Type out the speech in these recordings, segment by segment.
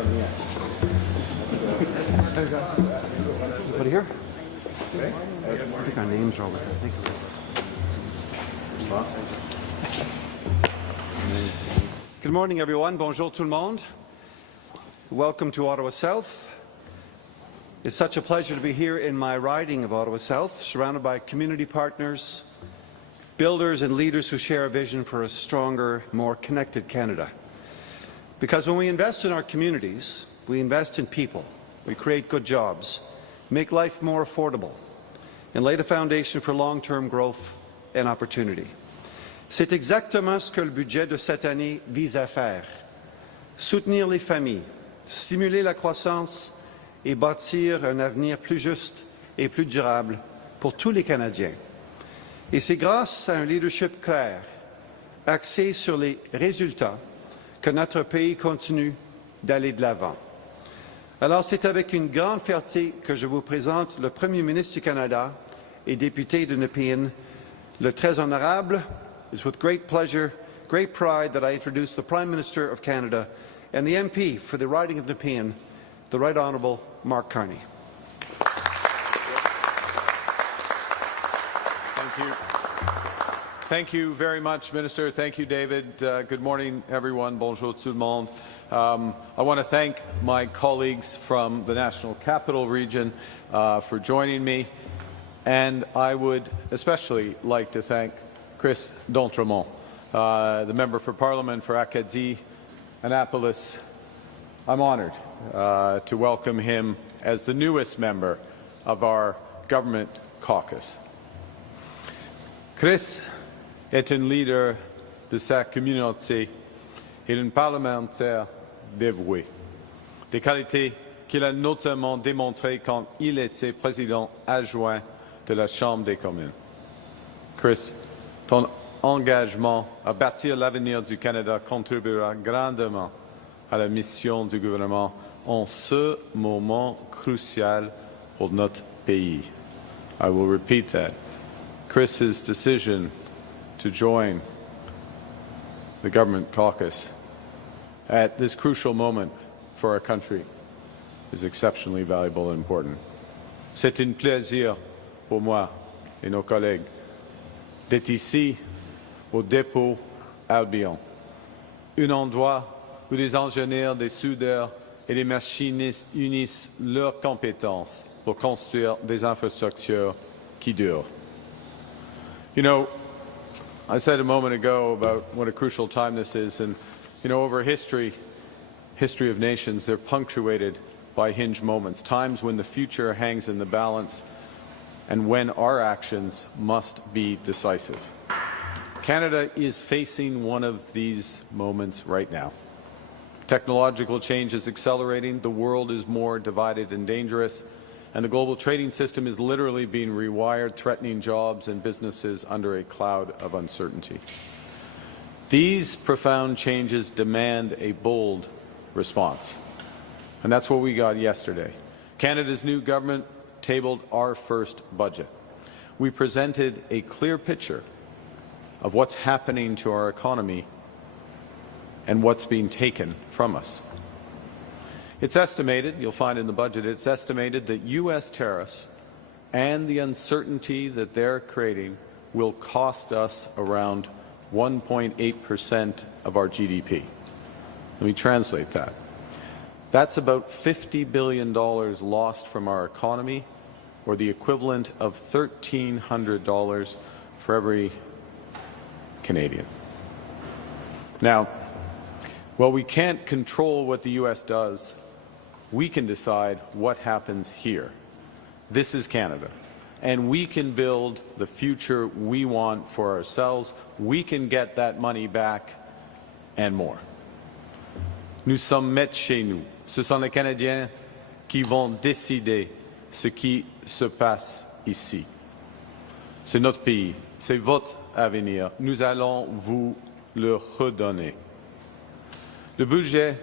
Put it here. I think our names are over there. Thank you. Good morning, everyone. Bonjour tout le monde. Welcome to Ottawa South. It's such a pleasure to be here in my riding of Ottawa South, surrounded by community partners, builders and leaders who share a vision for a stronger, more connected Canada. Because when we invest in our communities, we invest in people, we create good jobs, make life more affordable, and lay the foundation for long-term growth and opportunity. C'est exactement ce que le budget de cette année vise à faire. Soutenir les familles, stimuler la croissance et bâtir un avenir plus juste et plus durable pour tous les Canadiens. Et c'est grâce à un leadership clair, axé sur les résultats, que notre pays continue d'aller de l'avant. Alors c'est avec une grande fierté que je vous présente le Premier ministre du Canada et député de Nepean, le très honorable. It's with great pleasure, great pride that I introduce the Prime Minister of Canada and the MP for the riding of Nepean, the Right Honourable Mark Carney. Thank you. Thank you very much, Minister. Thank you, David. Good morning, everyone. Bonjour tout le monde. I want to thank my colleagues from the National Capital Region for joining me, and I would especially like to thank Chris D'Entremont, the Member for Parliament for Acadie, Annapolis. I'm honoured to welcome him as the newest member of our government caucus. Chris est un leader de sa communauté et un parlementaire dévoué, des qualités qu'il a notamment démontrées quand il était président adjoint de la Chambre des communes. Chris, ton engagement à bâtir l'avenir du Canada contribuera grandement à la mission du gouvernement en ce moment crucial pour notre pays. I will repeat that. Chris's decision to join the government caucus at this crucial moment for our country is exceptionally valuable and important. C'est un plaisir pour moi et nos collègues d'être ici au dépôt Albion, un endroit où des ingénieurs, des soudeurs et des machinistes unissent leurs compétences pour construire des infrastructures qui durent. You know, I said a moment ago about what a crucial time this is, and over history of nations, they're punctuated by hinge moments, times when the future hangs in the balance and when our actions must be decisive. Canada is facing one of these moments right now. Technological change is accelerating, the world is more divided and dangerous, and the global trading system is literally being rewired, threatening jobs and businesses under a cloud of uncertainty. These profound changes demand a bold response, and that's what we got yesterday. Canada's new government tabled our first budget. We presented a clear picture of what's happening to our economy and what's being taken from us. It's estimated, you'll find in the budget, it's estimated that U.S. tariffs and the uncertainty that they're creating will cost us around 1.8% of our GDP. Let me translate that. That's about $50 billion lost from our economy, or the equivalent of $1,300 for every Canadian. Now, while we can't control what the U.S. does, we can decide what happens here. This is Canada, and we can build the future we want for ourselves. We can get that money back and more. Nous sommes maîtres chez nous. Ce sont les Canadiens qui vont décider ce qui se passe ici. C'est notre pays, c'est votre avenir. Nous allons vous le redonner. Le budget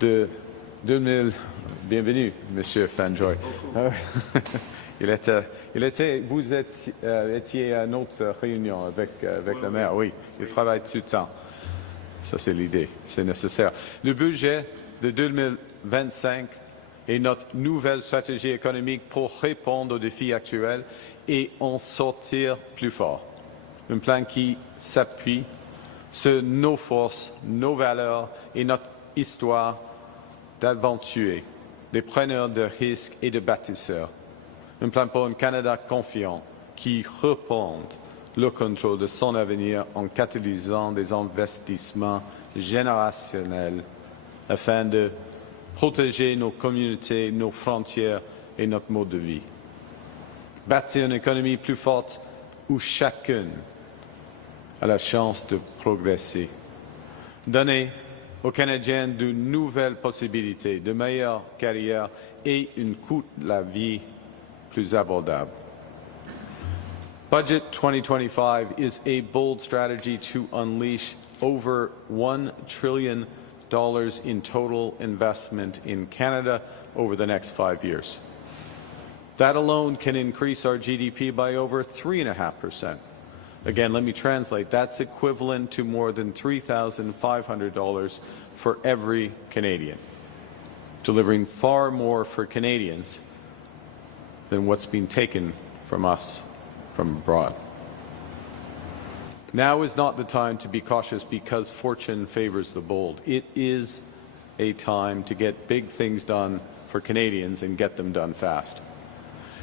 de 2000... Bienvenue, Monsieur Fanjoy. Vous étiez à notre réunion avec le maire, oui, il travaille tout le temps. Ça, c'est l'idée. C'est nécessaire. Le budget de 2025 est notre nouvelle stratégie économique pour répondre aux défis actuels et en sortir plus fort. Un plan qui s'appuie sur nos forces, nos valeurs et notre histoire d'aventuriers, des preneurs de risques et de bâtisseurs. Un plan pour un Canada confiant qui reprend le contrôle de son avenir en catalysant des investissements générationnels afin de protéger nos communautés, nos frontières et notre mode de vie. Bâtir une économie plus forte où chacun a la chance de progresser. Donner aux Canadiens de nouvelles possibilités, de meilleures carrières et une coût de la vie plus abordable. Budget 2025 is a bold strategy to unleash over $1 trillion in total investment in Canada over the next 5 years. That alone can increase our GDP by over 3.5%. Again, let me translate. That's equivalent to more than $3,500 for every Canadian, delivering far more for Canadians than what's been taken from us from abroad. Now is not the time to be cautious because fortune favors the bold. It is a time to get big things done for Canadians and get them done fast.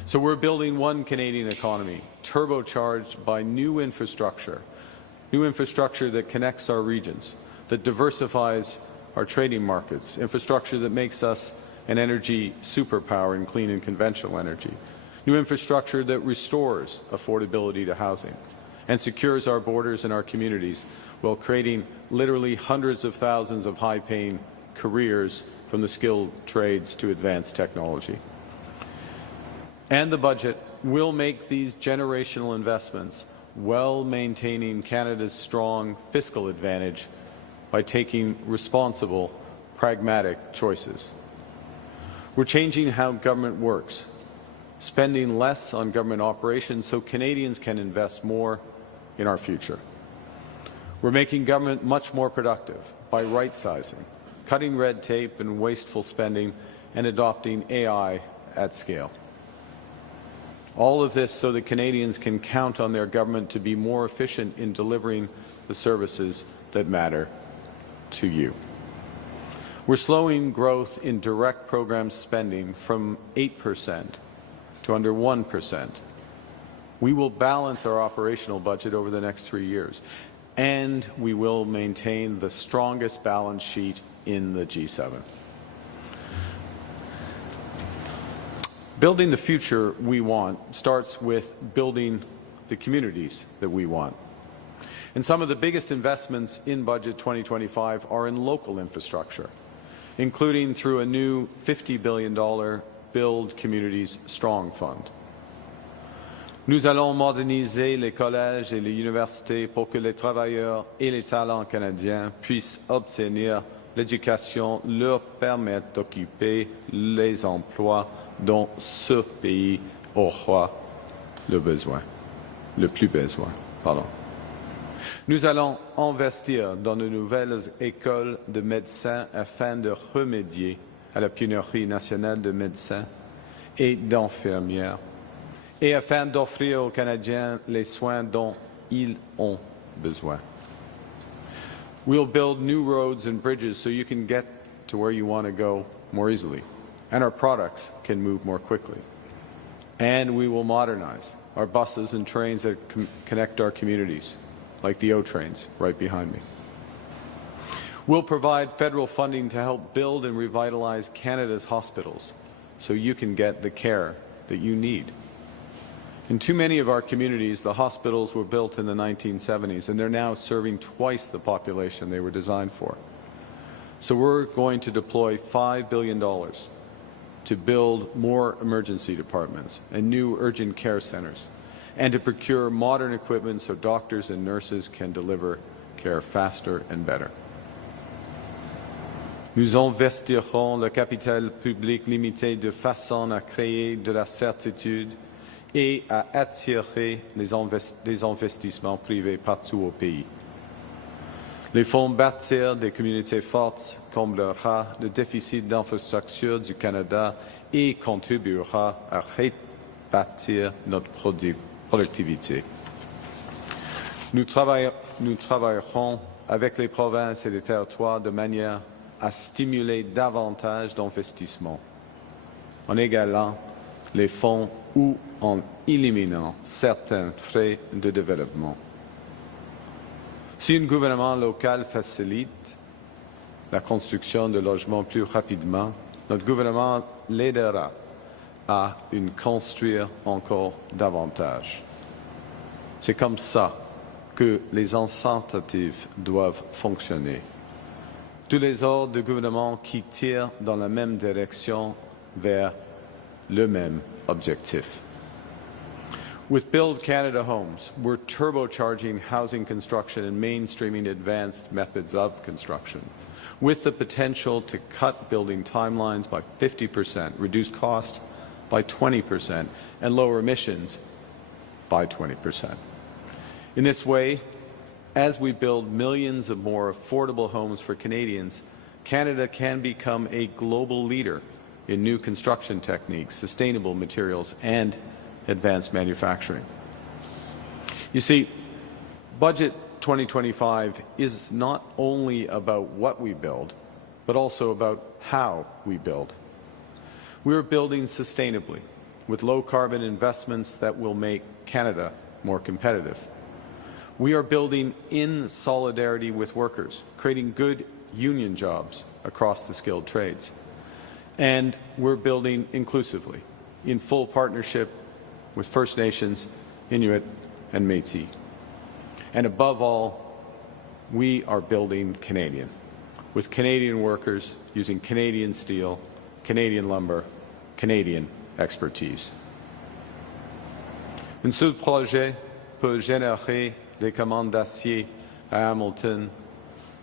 So we're building one Canadian economy, turbocharged by new infrastructure that connects our regions, that diversifies our trading markets, infrastructure that makes us an energy superpower in clean and conventional energy, new infrastructure that restores affordability to housing and secures our borders and our communities while creating literally hundreds of thousands of high-paying careers from the skilled trades to advanced technology. And the budget will make these generational investments while maintaining Canada's strong fiscal advantage by taking responsible, pragmatic choices. We're changing how government works, spending less on government operations so Canadians can invest more in our future. We're making government much more productive by right-sizing, cutting red tape and wasteful spending, and adopting AI at scale. All of this so that Canadians can count on their government to be more efficient in delivering the services that matter to you. We're slowing growth in direct program spending from 8% to under 1%. We will balance our operational budget over the next 3 years, and we will maintain the strongest balance sheet in the G7. Building the future we want starts with building the communities that we want. And some of the biggest investments in Budget 2025 are in local infrastructure, including through a new $50 billion Build Communities Strong Fund. Nous allons moderniser les collèges et les universités pour que les travailleurs et les talents canadiens puissent obtenir l'éducation leur permette d'occuper les emplois dont ce pays aura le plus besoin. Nous allons investir dans de nouvelles écoles de médecins afin de remédier à la pénurie nationale de médecins et d'infirmières et afin d'offrir aux Canadiens les soins dont ils ont besoin. We'll build new roads and bridges so you can get to where you want to go more easily, and our products can move more quickly. And we will modernize our buses and trains that connect our communities, like the O trains right behind me. We'll provide federal funding to help build and revitalize Canada's hospitals so you can get the care that you need. In too many of our communities, the hospitals were built in the 1970s, and they're now serving twice the population they were designed for. So we're going to deploy $5 billion to build more emergency departments and new urgent care centers, and to procure modern equipment so doctors and nurses can deliver care faster and better. Nous investirons le capital public limité de façon à créer de la certitude et à attirer les investissements privés partout au pays. Les fonds Bâtir des communautés fortes comblera le déficit d'infrastructure du Canada et contribuera à rebâtir notre productivité. Nous travaillerons avec les provinces et les territoires de manière à stimuler davantage d'investissements, en égalant les fonds ou en éliminant certains frais de développement. Si un gouvernement local facilite la construction de logements plus rapidement, notre gouvernement l'aidera à en construire encore davantage. C'est comme ça que les incentives doivent fonctionner. Tous les ordres de gouvernement qui tirent dans la même direction vers le même objectif. With Build Canada Homes, we're turbocharging housing construction and mainstreaming advanced methods of construction, with the potential to cut building timelines by 50%, reduce costs by 20%, and lower emissions by 20%. In this way, as we build millions of more affordable homes for Canadians, Canada can become a global leader in new construction techniques, sustainable materials, and advanced manufacturing. You see, Budget 2025 is not only about what we build, but also about how we build. We are building sustainably, with low-carbon investments that will make Canada more competitive. We are building in solidarity with workers, creating good union jobs across the skilled trades. And we're building inclusively, in full partnership with First Nations, Inuit, and Métis. And above all, we are building Canadian, with Canadian workers using Canadian steel, Canadian lumber, Canadian expertise. Un seul projet peut générer des commandes d'acier à Hamilton,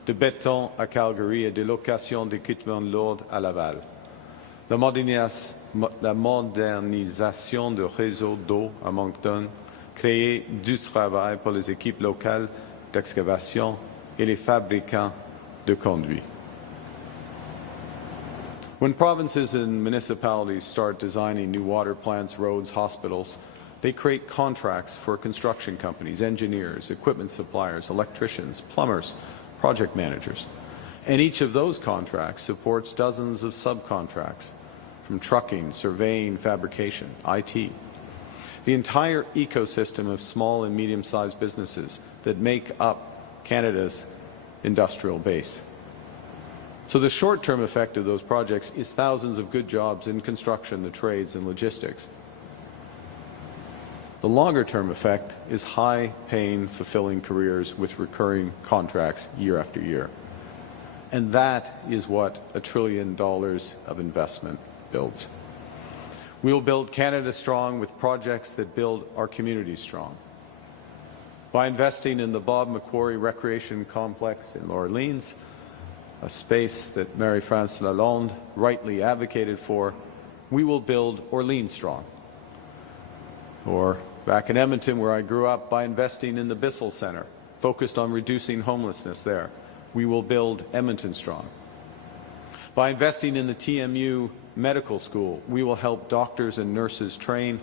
de béton à Calgary et des locations d'équipements lourds à Laval. La modernisation du réseau d'eau à Moncton crée du travail pour les équipes locales d'excavation et les fabricants de conduits. When provinces and municipalities start designing new water plants, roads, hospitals, they create contracts for construction companies, engineers, equipment suppliers, electricians, plumbers, project managers. And each of those contracts supports dozens of subcontracts, from trucking, surveying, fabrication, IT. The entire ecosystem of small and medium-sized businesses that make up Canada's industrial base. So the short-term effect of those projects is thousands of good jobs in construction, the trades, and logistics. The longer-term effect is high-paying, fulfilling careers with recurring contracts year after year. And that is what $1 trillion of investment builds. We will build Canada strong with projects that build our communities strong. By investing in the Bob Macquarie Recreation Complex in Laura Orleans, a space that Marie-France Lalonde rightly advocated for, we will build Orleans strong. Or back in Edmonton, where I grew up, by investing in the Bissell Centre, focused on reducing homelessness there, we will build Edmonton strong. By investing in the TMU Medical School, we will help doctors and nurses train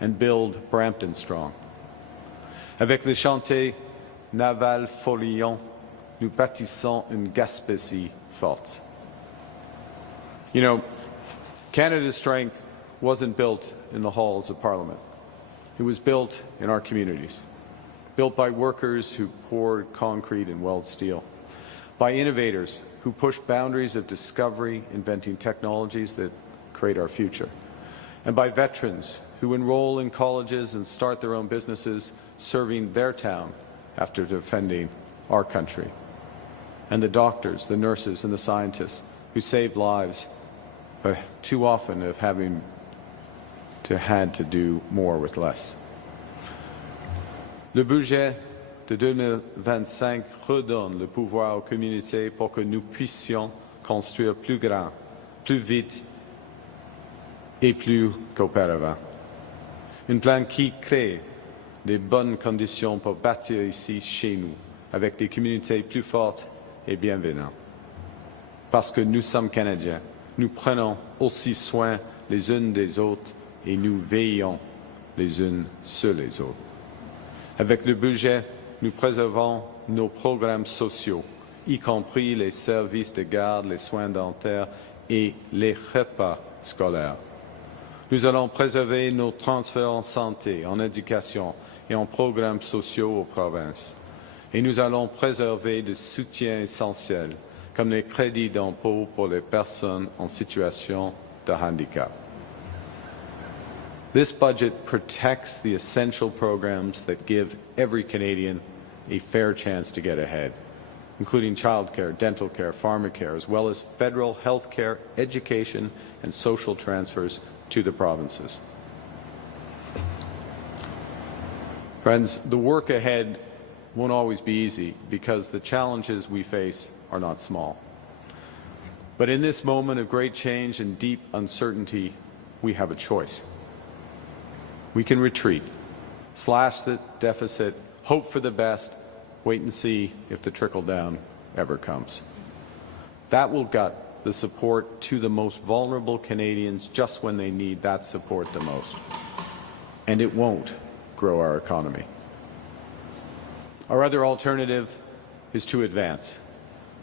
and build Brampton strong. Avec le chantier naval Follion, nous bâtissons une Gaspésie forte. You know, Canada's strength wasn't built in the halls of Parliament. It was built in our communities, built by workers who poured concrete and weld steel, by innovators who push boundaries of discovery, inventing technologies that create our future, and by veterans who enroll in colleges and start their own businesses serving their town after defending our country, and the doctors, the nurses, and the scientists who save lives, but too often of having had to do more with less. Le budget de 2025 redonne le pouvoir aux communautés pour que nous puissions construire plus grand, plus vite et plus qu'auparavant. Un plan qui crée des bonnes conditions pour bâtir ici, chez nous, avec des communautés plus fortes et bienveillantes. Parce que nous sommes Canadiens, nous prenons aussi soin les unes des autres et nous veillons les unes sur les autres. Avec le budget, nous préservons nos programmes sociaux, y compris les services de garde, les soins dentaires et les repas scolaires. Nous allons préserver nos transferts en santé, en éducation et en programmes sociaux aux provinces. Et nous allons préserver des soutiens essentiels, comme les crédits d'impôt pour les personnes en situation de handicap. This budget protects the essential programs that give every Canadian a fair chance to get ahead, including childcare, dental care, pharmacare, as well as federal health care, education, and social transfers to the provinces. Friends, the work ahead won't always be easy because the challenges we face are not small. But in this moment of great change and deep uncertainty, we have a choice. We can retreat, slash the deficit, hope for the best, wait and see if the trickle-down ever comes. That will gut the support to the most vulnerable Canadians just when they need that support the most. And it won't grow our economy. Our other alternative is to advance.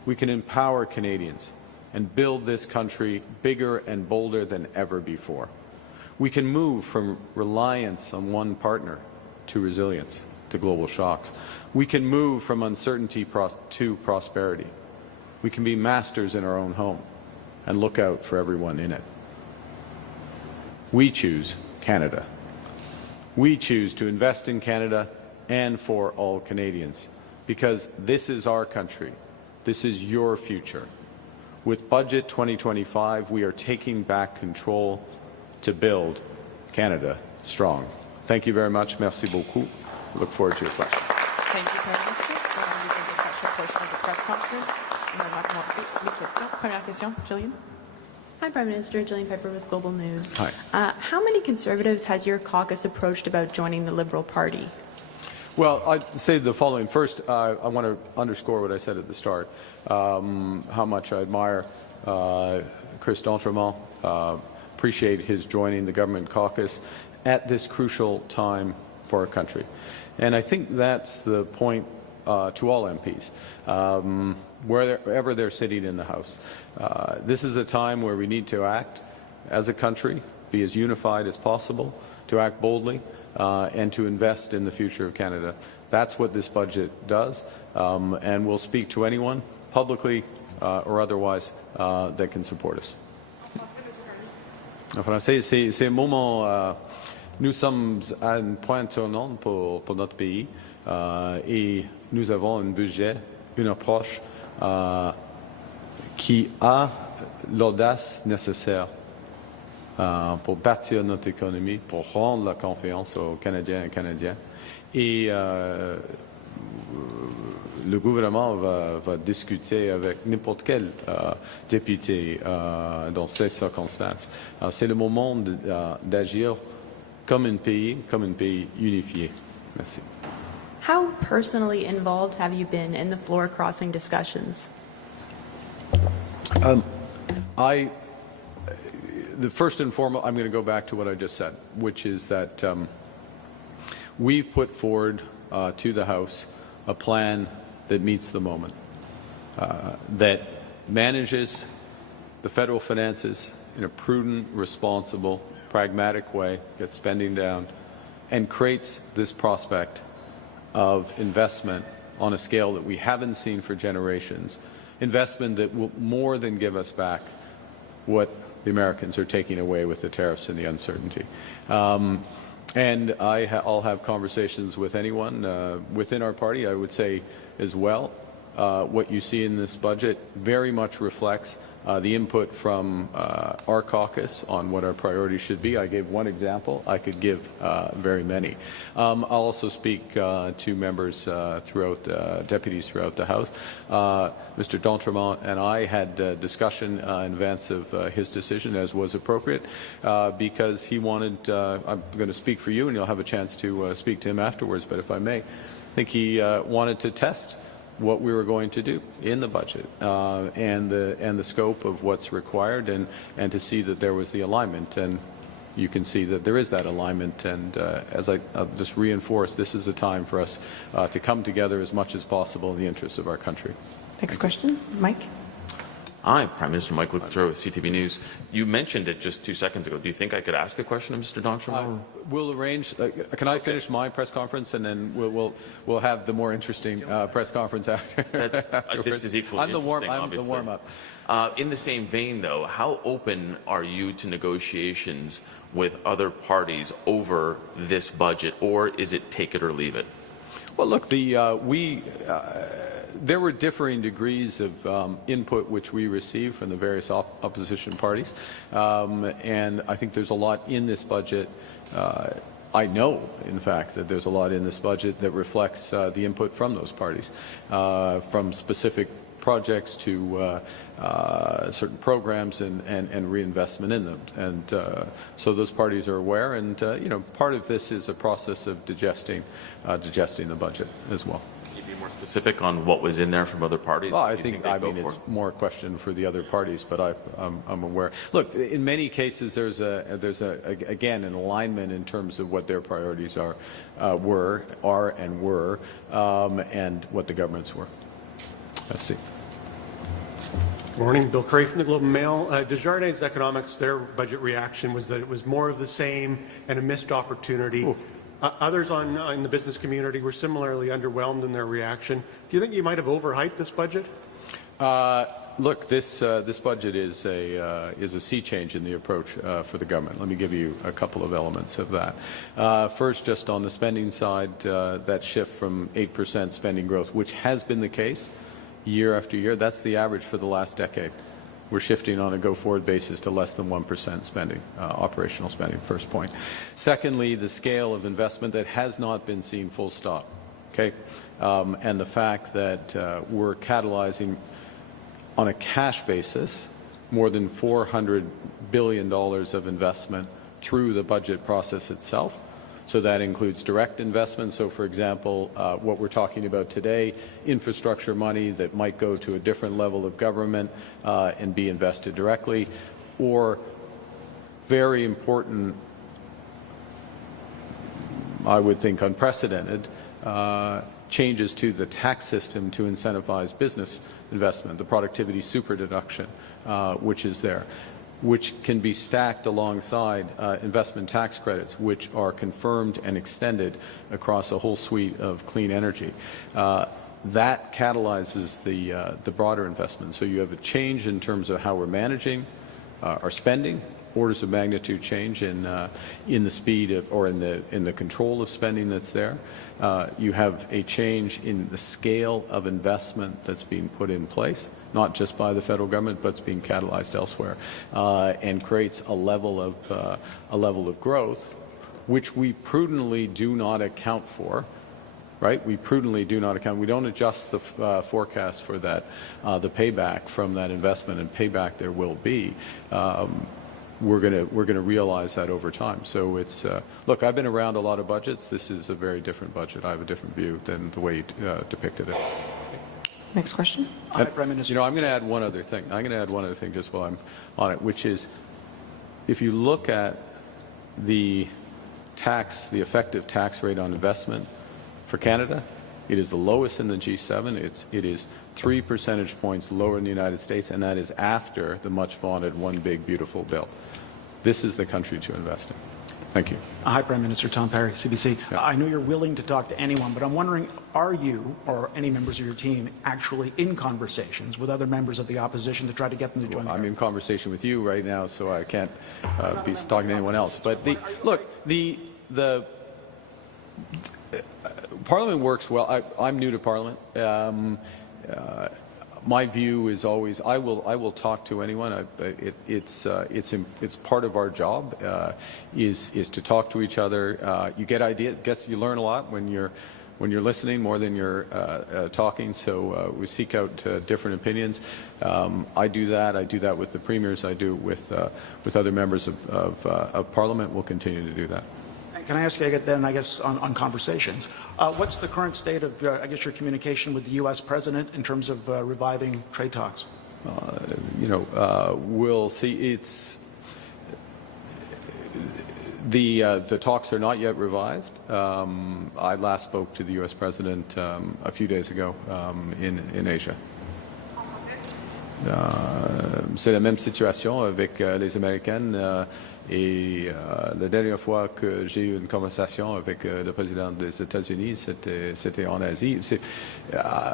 We can empower Canadians and build this country bigger and bolder than ever before. We can move from reliance on one partner to resilience, to global shocks. We can move from uncertainty to prosperity. We can be masters in our own home and look out for everyone in it. We choose Canada. We choose to invest in Canada and for all Canadians because this is our country. This is your future. With Budget 2025, we are taking back control to build Canada strong. Thank you very much. Merci beaucoup. Look forward to your questions. Thank you, Prime Minister. We can take that short portion of the press conference. And then we'll have les questions. Première question, Jillian. Hi, Prime Minister. Jillian Piper with Global News. Hi. How many Conservatives has your caucus approached about joining the Liberal Party? Well, I'd say the following. First, I want to underscore what I said at the start, how much I admire Chris D'Entremont, appreciate his joining the government caucus at this crucial time for our country. And I think that's the point to all MPs, wherever they're sitting in the House. This is a time where we need to act as a country, be as unified as possible, to act boldly, and to invest in the future of Canada. That's what this budget does, and we'll speak to anyone, publicly or otherwise, that can support us. En français, c'est un moment, nous sommes à un point tournant pour notre pays et nous avons un budget, une approche qui a l'audace nécessaire pour bâtir notre économie, pour rendre la confiance aux Canadiens et Canadiennes. Et le gouvernement va discuter avec n'importe quel député dans ces circonstances. C'est le moment d'agir comme un pays unifié. Merci. How personally involved have you been in the floor crossing discussions? The first and foremost, I'm going to go back to what I just said, which is that we put forward to the House a plan that meets the moment, that manages the federal finances in a prudent, responsible, pragmatic way, gets spending down, and creates this prospect of investment on a scale that we haven't seen for generations, investment that will more than give us back what the Americans are taking away with the tariffs and the uncertainty. And I'll have conversations with anyone within our party. I would say as well, what you see in this budget very much reflects the input from our caucus on what our priorities should be. I gave one example. I could give very many. I'll also speak to members deputies throughout the House. Mr. D'Entremont and I had discussion in advance of his decision, as was appropriate, because he wanted, I'm going to speak for you, and you'll have a chance to speak to him afterwards, but if I may, I think he wanted to test what we were going to do in the budget and the scope of what's required, and to see that there was the alignment. And you can see that there is that alignment. And as I'll just reinforce, this is a time for us to come together as much as possible in the interests of our country. Next question, Mike. Hi, Prime Minister Mike Lucatero with CTV News. You mentioned it just 2 seconds ago. Do you think I could ask a question of Mr. D'Entremont? We'll arrange. Can I finish my press conference, and then we'll have the more interesting press conference after? This is equally I'm the interesting, warm up. In the same vein, though, how open are you to negotiations with other parties over this budget, or is it take it or leave it? Well, look, there were differing degrees of input which we received from the various opposition parties, and I think there's a lot in this budget. I know, in fact, that there's a lot in this budget that reflects the input from those parties, from specific projects to certain programs and reinvestment in them. And so those parties are aware, and part of this is a process of digesting the budget as well. Can you be more specific on what was in there from other parties? Well, I mean it's more a question for the other parties, but I'm aware. Look, in many cases there's again an alignment in terms of what their priorities are, and what the government's were. Let's see. Good morning, Bill Curry from the Globe and Mail. Desjardins Economics, their budget reaction was that it was more of the same and a missed opportunity. Others in the business community were similarly underwhelmed in their reaction. Do you think you might have overhyped this budget? Look, this budget is a sea change in the approach for the government. Let me give you a couple of elements of that. First, just on the spending side, that shift from 8% spending growth, which has been the case year after year, that's the average for the last decade. We're shifting on a go-forward basis to less than 1% spending, operational spending, first point. Secondly, the scale of investment that has not been seen full stop, okay? And the fact that we're catalyzing on a cash basis more than $400 billion of investment through the budget process itself. So that includes direct investment. So, for example, what we're talking about today, infrastructure money that might go to a different level of government and be invested directly, or very important, I would think unprecedented, changes to the tax system to incentivize business investment, the productivity super deduction, which is there, which can be stacked alongside investment tax credits, which are confirmed and extended across a whole suite of clean energy. That catalyzes the broader investment. So you have a change in terms of how we're managing our spending, orders of magnitude change in the speed of, or in the control of spending that's there. You have a change in the scale of investment that's being put in place, not just by the federal government, but it's being catalyzed elsewhere, and creates a level of growth, which we prudently do not account for. Right? We prudently do not account. We don't adjust the forecast for that, the payback from that investment, and payback there will be. We're gonna realize that over time. So it's look. I've been around a lot of budgets. This is a very different budget. I have a different view than the way you depicted it. Next question. Prime Minister. You know, I'm going to add one other thing. I'm going to add one other thing just while I'm on it, which is, if you look at the effective tax rate on investment for Canada, it is the lowest in the G7. It is 3 percentage points lower in the United States, and that is after the much vaunted one big beautiful bill. This is the country to invest in. Thank you. Hi, Prime Minister. Tom Perry, CBC. Yeah. I know you're willing to talk to anyone, but I'm wondering, are you or any members of your team actually in conversations with other members of the opposition to try to get them to join the I'm in conversation with you right now, so I can't be talking to anyone else. But the Parliament works well. I'm new to Parliament. My view is always I will talk to anyone. It's part of our job is to talk to each other. You get ideas. You learn a lot when you're listening more than you're talking. So we seek out different opinions. I do that. I do that with the premiers. I do it with other members of Parliament. We'll continue to do that. Can I ask you then, I guess, on conversations? What's the current state of, I guess, your communication with the U.S. president in terms of reviving trade talks? We'll see. The talks are not yet revived. I last spoke to the U.S. president a few days ago in Asia. C'est la même situation avec les Américaines et la dernière fois que j'ai eu une conversation avec le président des États-Unis, c'était en Asie.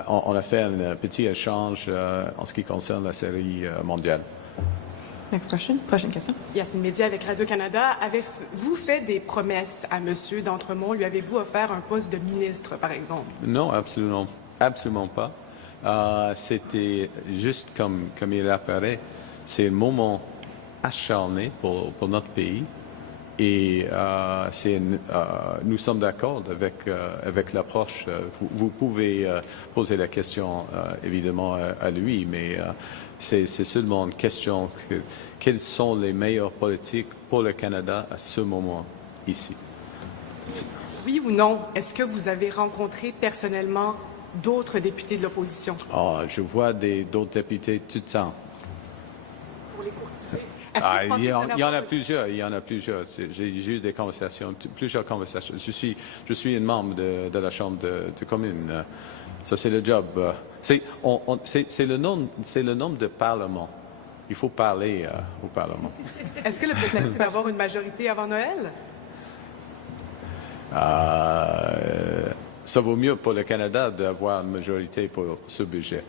On a fait un petit échange en ce qui concerne la série mondiale. Next question. Prochaine question. Yasmine Média avec Radio-Canada. Avez-vous fait des promesses à M. d'Entremont? Lui avez-vous offert un poste de ministre, par exemple? Non, absolument pas. C'était juste comme il apparaît, c'est un moment acharné pour notre pays et nous sommes d'accord avec l'approche. Vous pouvez poser la question évidemment à lui, mais c'est seulement une question quelles sont les meilleures politiques pour le Canada à ce moment ici. Oui ou non, est-ce que vous avez rencontré personnellement d'autres députés de l'opposition? Je vois d'autres députés tout le temps. Pour les courtiser? Il y en a plusieurs. J'ai eu des conversations, plusieurs conversations. Je suis un membre de la Chambre de communes. Ça, c'est le job. C'est le nombre de parlements. Il faut parler au Parlement. Est-ce que le prétexte c'est d'avoir une majorité avant Noël? Ça vaut mieux pour le Canada d'avoir une majorité pour ce budget.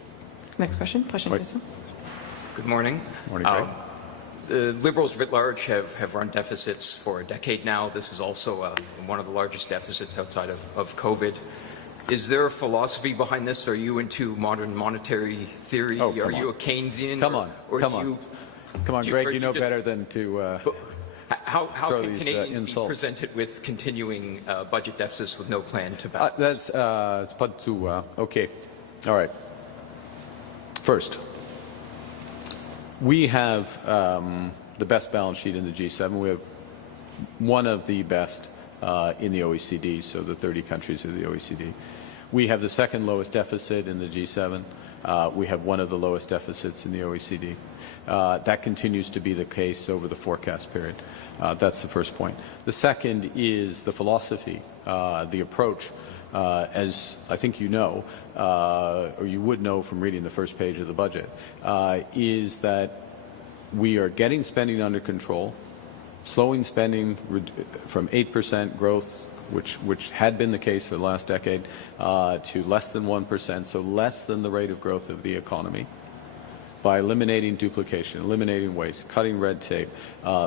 Next question. Prochaine question. Good morning. Morning, Greg. The Liberals writ large have run deficits for a decade now. This is also one of the largest deficits outside of COVID. Is there a philosophy behind this? Are you into modern monetary theory? Are you a Keynesian? Come on, Greg, you know better than to how throw can these Canadians insults. be presented with continuing budget deficits with no plan to balance? That's pas du tout. Okay. All right. First, we have the best balance sheet in the G7. We have one of the best in the OECD, so the 30 countries of the OECD. We have the second lowest deficit in the G7. We have one of the lowest deficits in the OECD. That continues to be the case over the forecast period. That's the first point. The second is the philosophy, the approach. As I think you know, or you would know from reading the first page of the budget, is that we are getting spending under control, slowing spending from 8% growth, which had been the case for the last decade, to less than 1%, so less than the rate of growth of the economy, by eliminating duplication, eliminating waste, cutting red tape,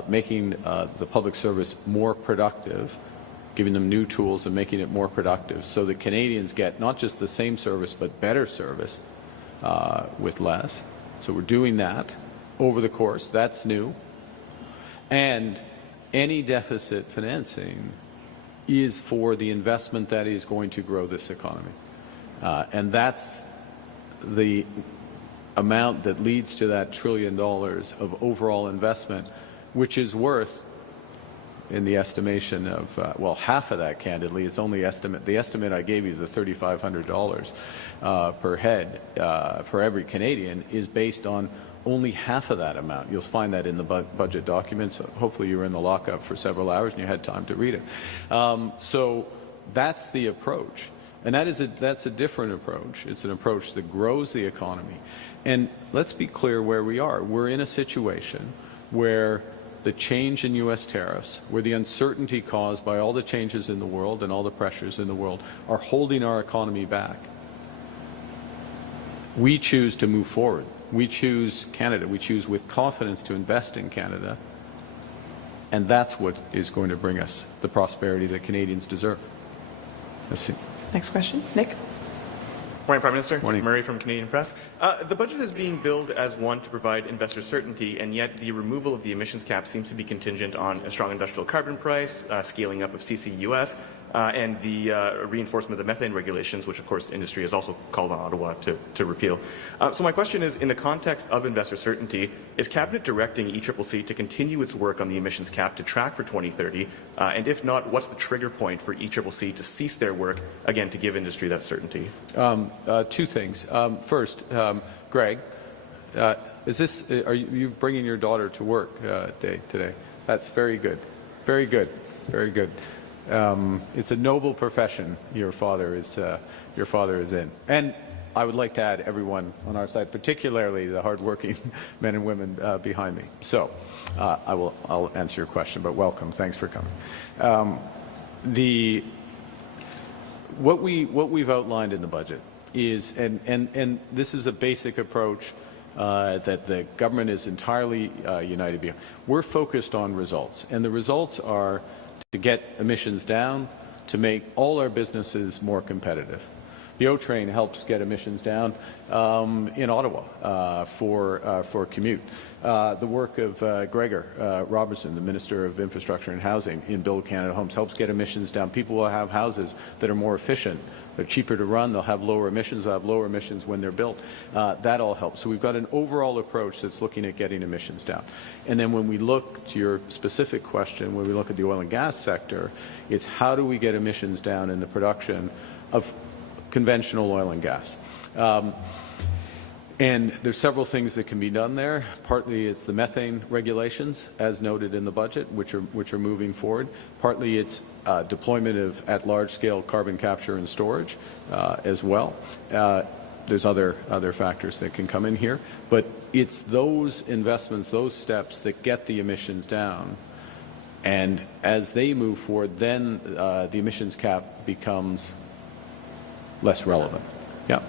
making the public service more productive, giving them new tools and making it more productive so that Canadians get not just the same service but better service with less. So we're doing that over the course. That's new. And any deficit financing is for the investment that is going to grow this economy. And that's the amount that leads to that $1 trillion of overall investment, which is worth, in the estimation of, well, half of that, candidly, it's only estimate. The estimate I gave you, the $3,500 per head for every Canadian, is based on only half of that amount. You'll find that in the budget documents. Hopefully you were in the lockup for several hours and you had time to read it. So that's the approach. And that's a different approach. It's an approach that grows the economy. And let's be clear where we are. We're in a situation where the change in U.S. tariffs, where the uncertainty caused by all the changes in the world and all the pressures in the world are holding our economy back. We choose to move forward. We choose Canada. We choose with confidence to invest in Canada. And that's what is going to bring us the prosperity that Canadians deserve. Let's see. Next question. Nick. Morning, Prime Minister. Morning. Murray from Canadian Press. The budget is being billed as one to provide investor certainty, and yet the removal of the emissions cap seems to be contingent on a strong industrial carbon price, scaling up of CCUS, and the reinforcement of the methane regulations, which of course industry has also called on Ottawa to repeal. So my question is, in the context of investor certainty, is Cabinet directing ECCC to continue its work on the emissions cap to track for 2030? And if not, what's the trigger point for ECCC to cease their work, again, to give industry that certainty? Two things. First, Greg, are you bringing your daughter to work today? That's very good. Very good. Very good. It's a noble profession your father is in. And I would like to add everyone on our side, particularly the hardworking men and women behind me. So I'll answer your question, but welcome. Thanks for coming. What we've outlined in the budget is, and this is a basic approach that the government is entirely united behind. We're focused on results, and the results are to get emissions down, to make all our businesses more competitive. The O train helps get emissions down in Ottawa for commute. The work of Gregor Robertson, the Minister of Infrastructure and Housing in Build Canada Homes, helps get emissions down. People will have houses that are more efficient. They're cheaper to run. They'll have lower emissions. They'll have lower emissions when they're built. That all helps. So we've got an overall approach that's looking at getting emissions down. And then when we look to your specific question, when we look at the oil and gas sector, it's how do we get emissions down in the production of conventional oil and gas. And there's several things that can be done there. Partly it's the methane regulations, as noted in the budget, which are moving forward. Partly it's deployment of at large scale carbon capture and storage as well. There's other factors that can come in here, but it's those investments, those steps that get the emissions down. And as they move forward, then the emissions cap becomes less relevant. Yeah,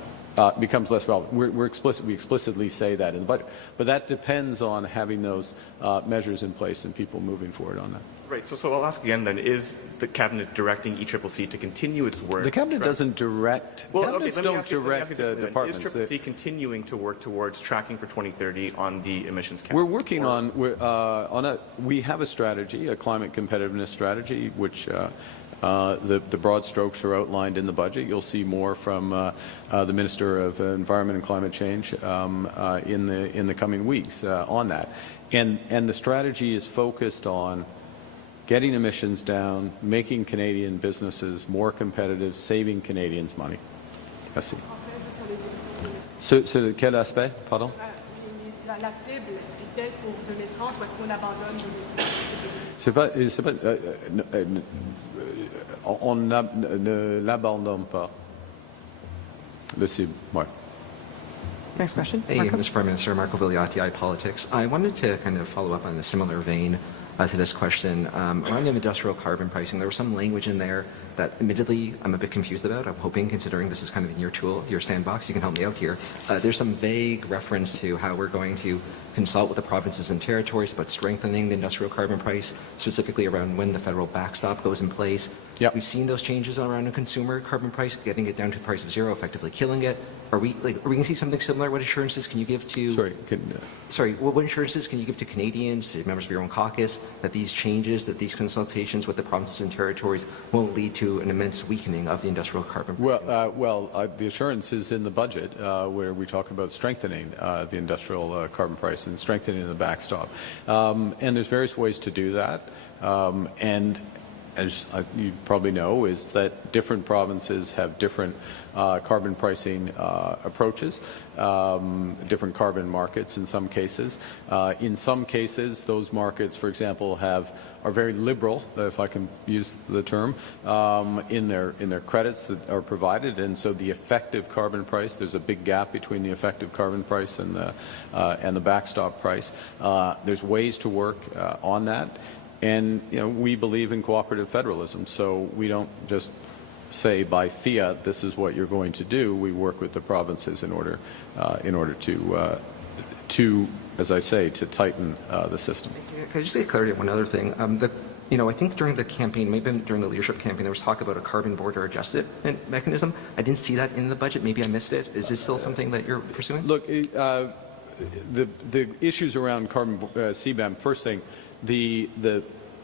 becomes less relevant. We explicitly say that in the budget, but that depends on having those measures in place and people moving forward on that. Right. So I'll ask again then: is the Cabinet directing ECCC to continue its work? The Cabinet doesn't direct. Well, Cabinets don't direct departments. Is ECCC continuing to work towards tracking for 2030 on the emissions cap? We're working on we have a strategy, a climate competitiveness strategy, which. The broad strokes are outlined in the budget. You'll see more from the Minister of Environment and Climate Change in the coming weeks on that. And the strategy is focused on getting emissions down, making Canadian businesses more competitive, saving Canadians money. Merci. Sur quel aspect? Pardon? La cible est-elle pour 2030 ou est-ce qu'on abandonne 2030? On ne l'abandonne pas. Le cible, ouais. Next question. Hey, Marco. Mr. Prime Minister, Marco Vigliati, iPolitics. I wanted to kind of follow up on a similar vein to this question. Around the industrial carbon pricing, there was some language in there that admittedly I'm a bit confused about. I'm hoping, considering this is kind of in your tool, your sandbox, you can help me out here. There's some vague reference to how we're going to consult with the provinces and territories about strengthening the industrial carbon price, specifically around when the federal backstop goes in place. Yep. We've seen those changes around a consumer carbon price, getting it down to the price of zero, effectively killing it. Are we going to see something similar? What assurances can you give to? What assurances can you give to Canadians, to members of your own caucus, that these changes, that these consultations with the provinces and territories won't lead to an immense weakening of the industrial carbon price? The assurance is in the budget, where we talk about strengthening the industrial carbon price and strengthening the backstop. And there's various ways to do that. And as you probably know, is that different provinces have different carbon pricing approaches, different carbon markets in some cases. In some cases, those markets, for example, are very liberal, if I can use the term, in their credits that are provided, and so the effective carbon price, there's a big gap between the effective carbon price and the backstop price. There's ways to work on that. And we believe in cooperative federalism, so we don't just say by fiat this is what you're going to do. We work with the provinces in order to, as I say, to tighten the system. Can I just get clarity on one other thing? I think during the campaign, maybe during the leadership campaign, there was talk about a carbon border adjustment mechanism. I didn't see that in the budget. Maybe I missed it. Is this still something that you're pursuing? Look, the issues around carbon CBAM. First thing. The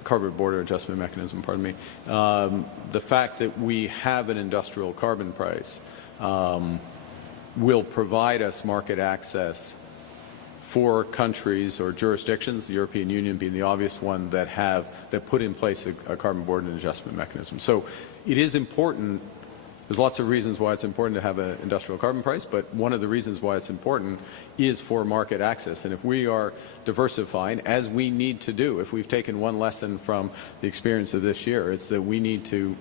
carbon border adjustment mechanism, pardon me. The fact that we have an industrial carbon price will provide us market access for countries or jurisdictions, the European Union being the obvious one, that put in place a carbon border adjustment mechanism. So it is important. There's lots of reasons why it's important to have an industrial carbon price, but one of the reasons why it's important is for market access. And if we are diversifying, as we need to do, if we've taken one lesson from the experience of this year, it's that we need to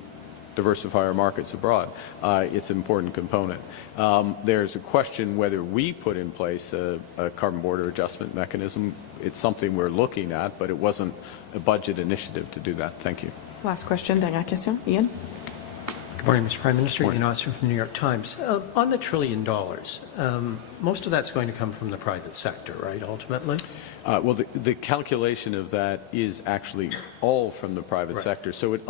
diversify our markets abroad. It's an important component. There's a question whether we put in place a carbon border adjustment mechanism. It's something we're looking at, but it wasn't a budget initiative to do that. Thank you. Last question, dernière question. Ian? Good morning, Mr. Prime Minister. Ian Oster from the New York Times. On the $1 trillion, most of that's going to come from the private sector, right, ultimately? Well, the calculation of that is actually all from the private sector. So it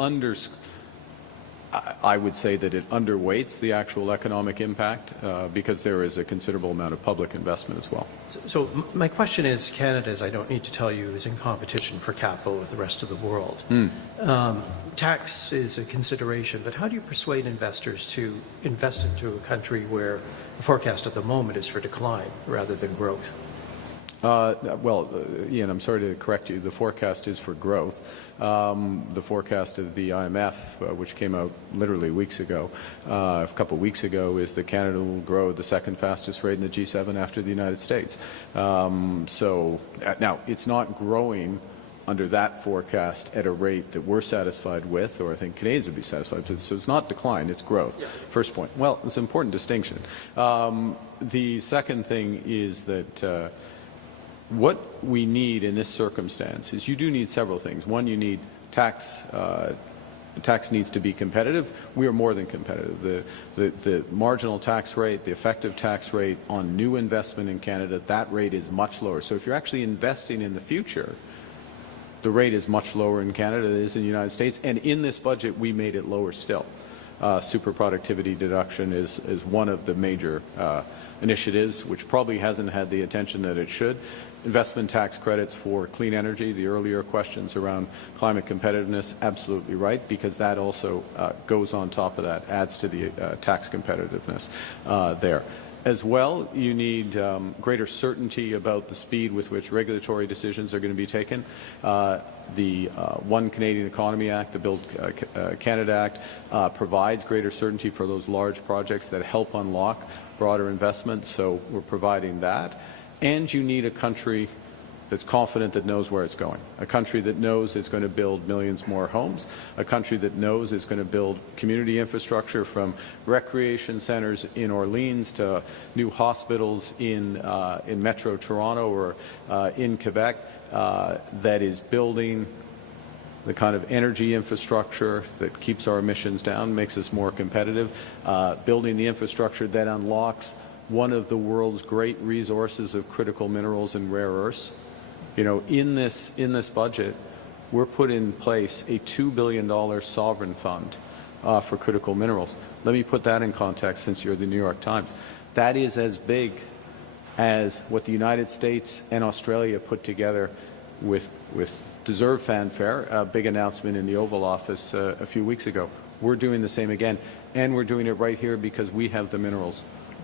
I would say that it underweights the actual economic impact because there is a considerable amount of public investment as well. So my question is, Canada, as I don't need to tell you, is in competition for capital with the rest of the world. Tax is a consideration, but how do you persuade investors to invest into a country where the forecast at the moment is for decline rather than growth? Ian, I'm sorry to correct you. The forecast is for growth. The forecast of the IMF, which came out literally weeks ago, a couple of weeks ago, is that Canada will grow at the second fastest rate in the G7 after the United States. So now it's not growing under that forecast at a rate that we're satisfied with, or I think Canadians would be satisfied with. So it's not decline, it's growth. First point. Well, it's an important distinction. The second thing is that what we need in this circumstance is you do need several things. One, you need tax. Tax needs to be competitive. We are more than competitive. The marginal tax rate, the effective tax rate on new investment in Canada, that rate is much lower. So if you're actually investing in the future, the rate is much lower in Canada than it is in the United States. And in this budget, we made it lower still. Super productivity deduction is one of the major initiatives, which probably hasn't had the attention that it should. Investment tax credits for clean energy, the earlier questions around climate competitiveness, absolutely right, because that also goes on top of that, adds to the tax competitiveness there. As well, you need greater certainty about the speed with which regulatory decisions are going to be taken. The One Canadian Economy Act, the Build Canada Act, provides greater certainty for those large projects that help unlock broader investment, so we're providing that. And you need a country that's confident, that knows where it's going, a country that knows it's going to build millions more homes, a country that knows it's going to build community infrastructure from recreation centres in Orleans to new hospitals in Metro Toronto or in Quebec, that is building the kind of energy infrastructure that keeps our emissions down, makes us more competitive, building the infrastructure that unlocks one of the world's great resources of critical minerals and rare earths. You know, in this budget, we're put in place a $2 billion sovereign fund for critical minerals. Let me put that in context, since you're the New York Times. That is as big as what the United States and Australia put together with deserved fanfare, a big announcement in the Oval Office a few weeks ago. We're doing the same again, and we're doing it right here because we have the minerals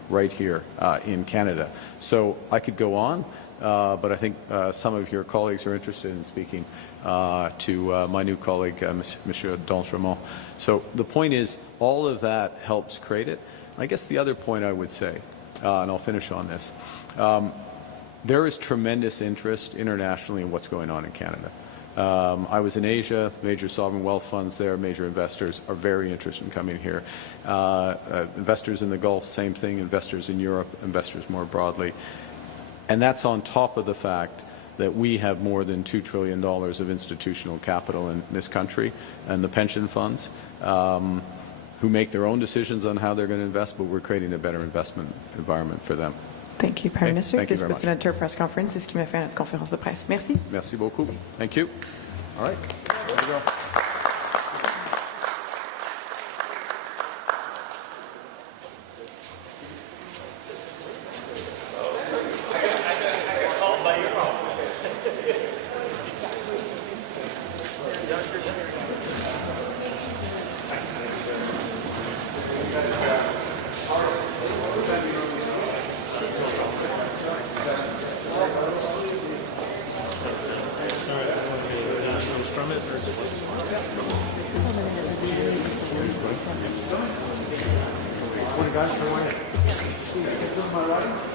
right here in Canada. So I could go on. But I think some of your colleagues are interested in speaking to my new colleague, Monsieur d'Entremont. So the point is, all of that helps create it. I guess the other point I would say, and I'll finish on this, there is tremendous interest internationally in what's going on in Canada. I was in Asia, major sovereign wealth funds there, major investors are very interested in coming here. Investors in the Gulf, same thing, investors in Europe, investors more broadly. And that's on top of the fact that we have more than $2 trillion of institutional capital in this country, and the pension funds who make their own decisions on how they're going to invest, but we're creating a better investment environment for them. Thank you, Prime Minister. Thank you very much. Vice-président press conference, c'est ce qui m'a fait notre conférence de presse. Merci. Merci beaucoup. Thank you. All right. There you go. Morning, guys. How are you?